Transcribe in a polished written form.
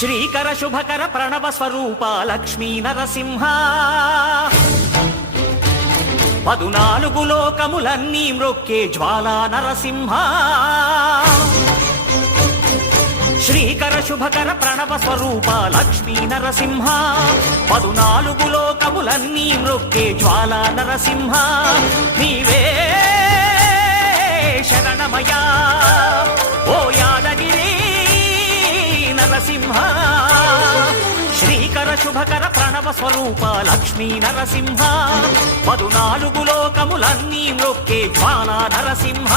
శ్రీకర శుభకర ప్రణవ స్వరూప లక్ష్మీ నరసింహ 14 లోకములన్నీ మ్రొక్కే జ్వాలా నరసింహ శ్రీకర శుభకర ప్రణవ స్వరూప లక్ష్మీ నరసింహ 14 లోకములన్నీ మ్రొక్కే జ్వాలా నరసింహ నీవే శరణమయా ఓ యాదగిరి నరసింహ శ్రీకర శుభకర ప్రణవ స్వరూప లక్ష్మీ నరసింహ 14 లోకములన్నీ మ్రొక్కే జ్వాలా నరసింహ